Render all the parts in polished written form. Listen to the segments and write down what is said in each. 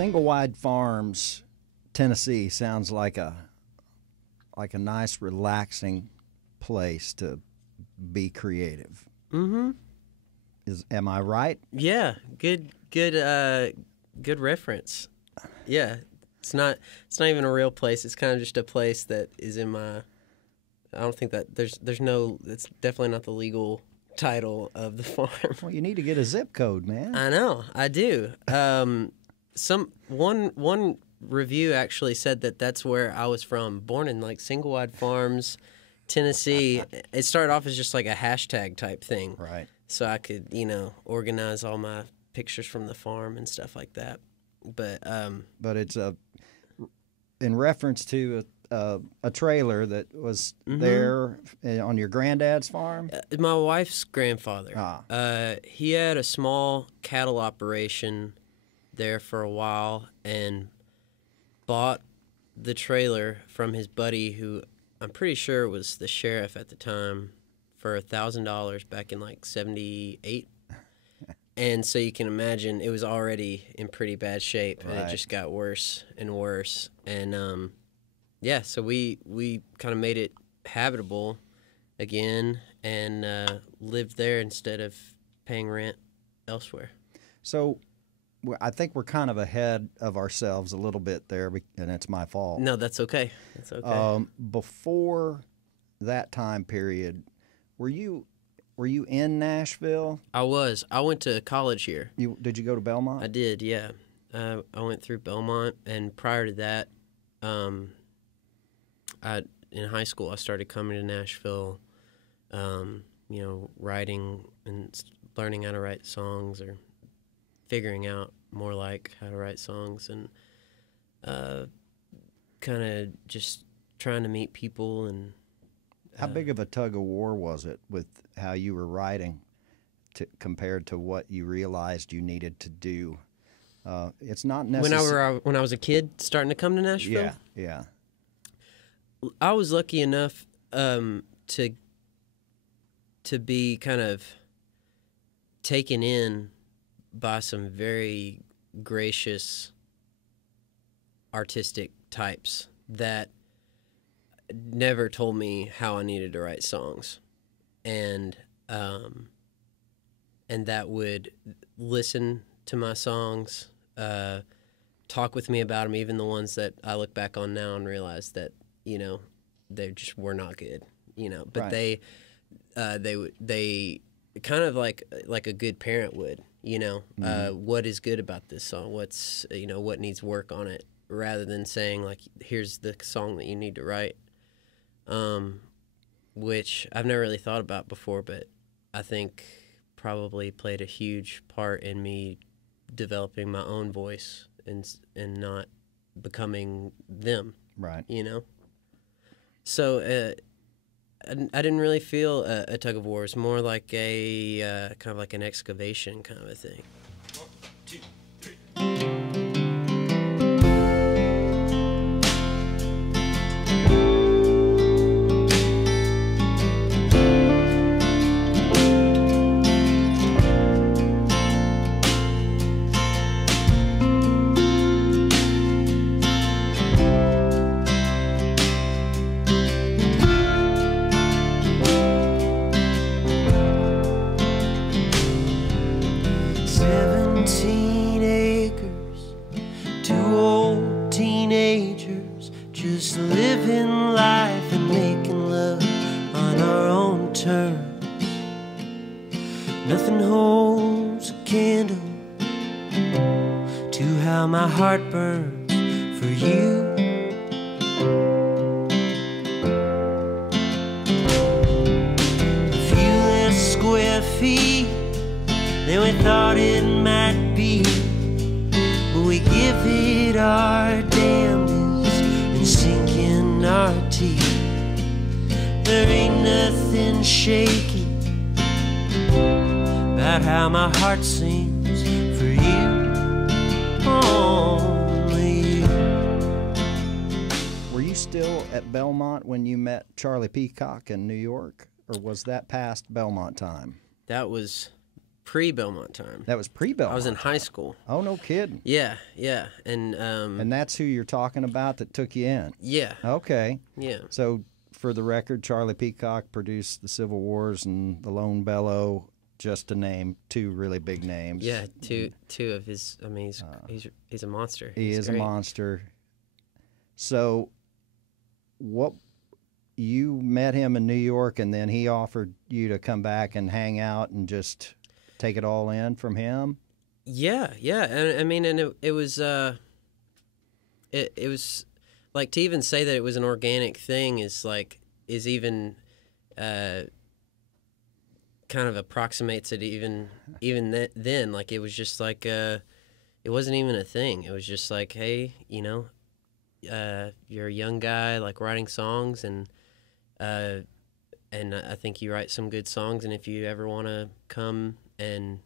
Single Wide Farms, Tennessee sounds like a nice, relaxing place to be creative. Mm-hmm. Am I right? Yeah, good reference. Yeah, it's not even a real place. It's kind of just a place that is in my. I don't think that there's no. It's definitely not the legal title of the farm. Well, you need to get a zip code, man. I know, I do. One review actually said that that's where I was from, born in like Single Wide Farms, Tennessee. It started off as just like a hashtag type thing, Right. So I could organize all my pictures from the farm and stuff like that. But it's in reference to a trailer that was there on your granddad's farm? My wife's grandfather. Ah. He had a small cattle operation there for a while and bought the trailer from his buddy, who I'm pretty sure was the sheriff at the time, for $1,000 back in like '78. And so you can imagine it was already in pretty bad shape, and it just got worse and worse. And so we kind of made it habitable again and lived there instead of paying rent elsewhere. So I think we're kind of ahead of ourselves a little bit there, and it's my fault. No, that's okay. That's okay. Before that time period, were you in Nashville? I was. I went to college here. Did you go to Belmont? I did, yeah. I went through Belmont, and prior to that, in high school, I started coming to Nashville, writing and learning how to write songs, or figuring out more like how to write songs, and kind of just trying to meet people. And how big of a tug of war was it with how you were writing compared to what you realized you needed to do? It's not necessary. When I was a kid starting to come to Nashville? Yeah. I was lucky enough to be kind of taken in by some very gracious artistic types that never told me how I needed to write songs, and that would listen to my songs, talk with me about them, even the ones that I look back on now and realize that they just were not good, but right. they kind of like a good parent would, what is good about this song, what's what needs work on it, rather than saying like, here's the song that you need to write, which I've never really thought about before, but I think probably played a huge part in me developing my own voice and not becoming them, right? So I didn't really feel a tug of war. It's more like a kind of like an excavation kind of a thing. 1, 2, 3. Charlie Peacock in New York, or was that past Belmont time? That was pre-Belmont time. That was pre-Belmont. I was in high school. Oh, no kidding. Yeah, yeah. And that's who you're talking about that took you in? Yeah. Okay. Yeah. So, for the record, Charlie Peacock produced the Civil Wars and the Lone Bellow, just to name two really big names. Yeah, two of his. I mean, he's a monster. He is great. A monster. So, you met him in New York, and then he offered you to come back and hang out and just take it all in from him? Yeah, yeah. And I mean, and it was like, to even say that it was an organic thing is even kind of approximates it even then. Like, it was just like it wasn't even a thing. It was just like, hey, you know, you're a young guy like writing songs, and I think you write some good songs, and if you ever want to come and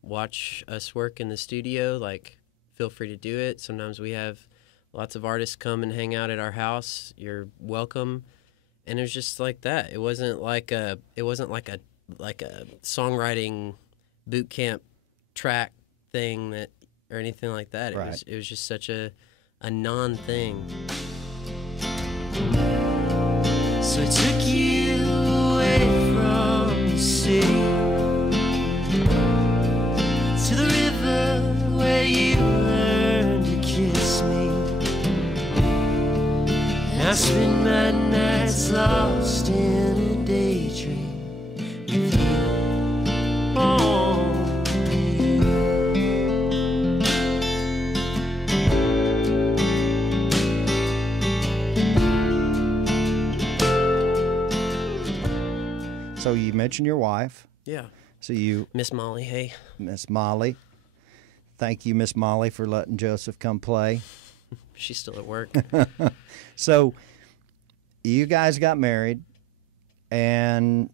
watch us work in the studio, like, feel free to do it. Sometimes we have lots of artists come and hang out at our house. You're welcome. And it was just like that. It wasn't like a songwriting boot camp track thing or anything like that. Right. It was just such a non-thing. So I took you away from the city to the river where you learned to kiss me. And I spend my nights lost in a daydream with you. So you mentioned your wife. Yeah. So you... Miss Molly, hey. Miss Molly. Thank you, Miss Molly, for letting Joseph come play. She's still at work. So you guys got married, and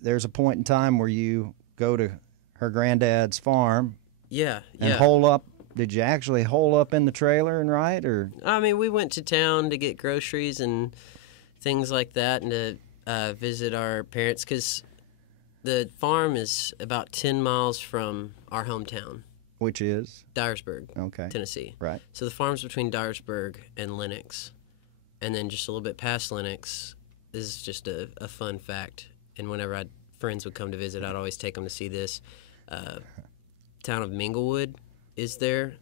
there's a point in time where you go to her granddad's farm. Yeah, and hole up. Did you actually hole up in the trailer and ride, or? I mean, we went to town to get groceries and things like that, and to visit our parents, because the farm is about 10 miles from our hometown. Which is? Dyersburg, okay. Tennessee. Right. So the farm's between Dyersburg and Lenox. And then just a little bit past Lenox is just a fun fact. And whenever friends would come to visit, I'd always take them to see this. Town of Minglewood is there,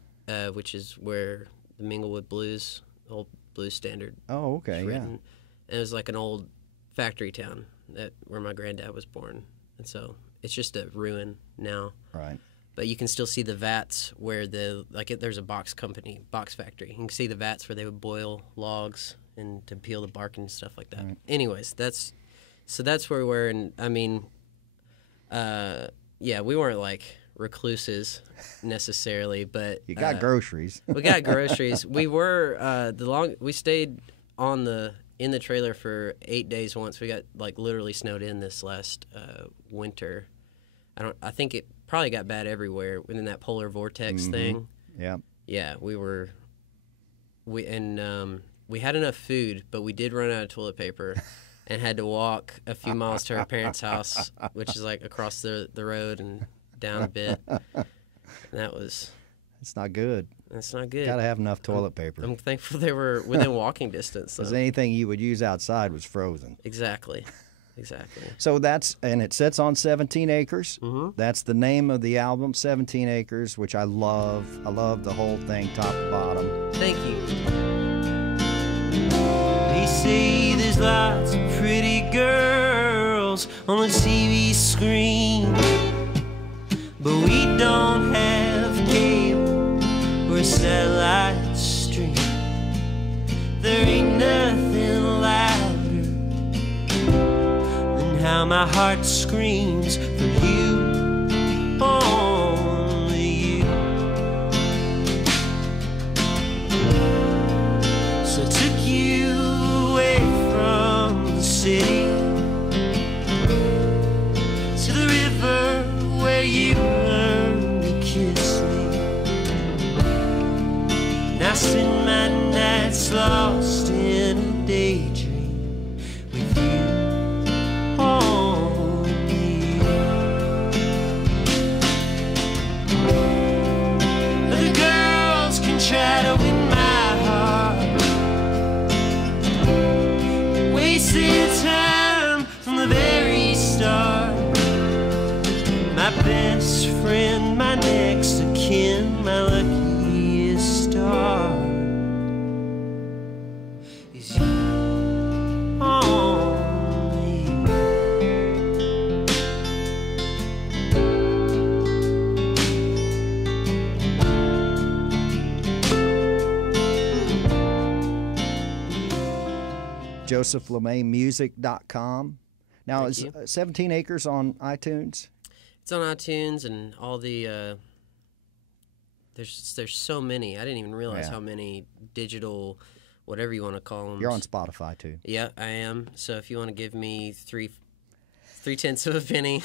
which is where the Minglewood Blues, the old blues standard. Oh, okay, yeah. And it was like an old factory town where my granddad was born. And so it's just a ruin now. Right. But you can still see the vats where there's a box factory. You can see the vats where they would boil logs and to peel the bark and stuff like that. Right. Anyways, that's where we were. And I mean, we weren't like recluses necessarily, but you got groceries. We got groceries. We were we stayed in the trailer for 8 days once. We got like literally snowed in this last winter. I think it probably got bad everywhere within that polar vortex thing. Yeah. Yeah, we had enough food, but we did run out of toilet paper and had to walk a few miles to our parents' house, which is like across the road and down a bit. And it's not good. That's not good. Got to have enough toilet paper. I'm thankful they were within walking distance. Because anything you would use outside was frozen. Exactly. So and it sits on 17 acres. Mm-hmm. That's the name of the album, 17 Acres, which I love. I love the whole thing, top to bottom. Thank you. They say there's lots of pretty girls on the TV screen, but we don't have cable or a satellite stream. There ain't nothing louder than how my heart screams for you, only you. So I took you away from the city to the river where you learned to kiss me. And I spend my nights lost in a daydream with you, only you. best friend, my next of kin, my luckiest star is you, only you. JosephLeMayMusic.com. Now, Thank is you. 17 Acres on iTunes? It's on iTunes and all the. There's so many. I didn't even realize how many digital, whatever you want to call them. You're on Spotify too. Yeah, I am. So if you want to give me 3/10 of a penny,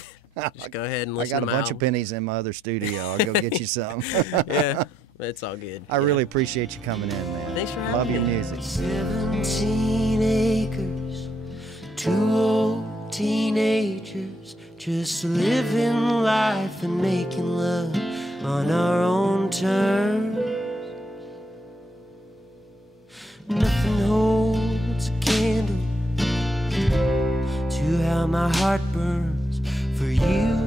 just go ahead and listen. I got to a bunch of pennies in my other studio. I'll go get you some. Yeah, it's all good. I really appreciate you coming in, man. Thanks for having Love your me. music. 17 acres, 2 old teenagers, just living life and making love on our own terms. Nothing holds a candle to how my heart burns for you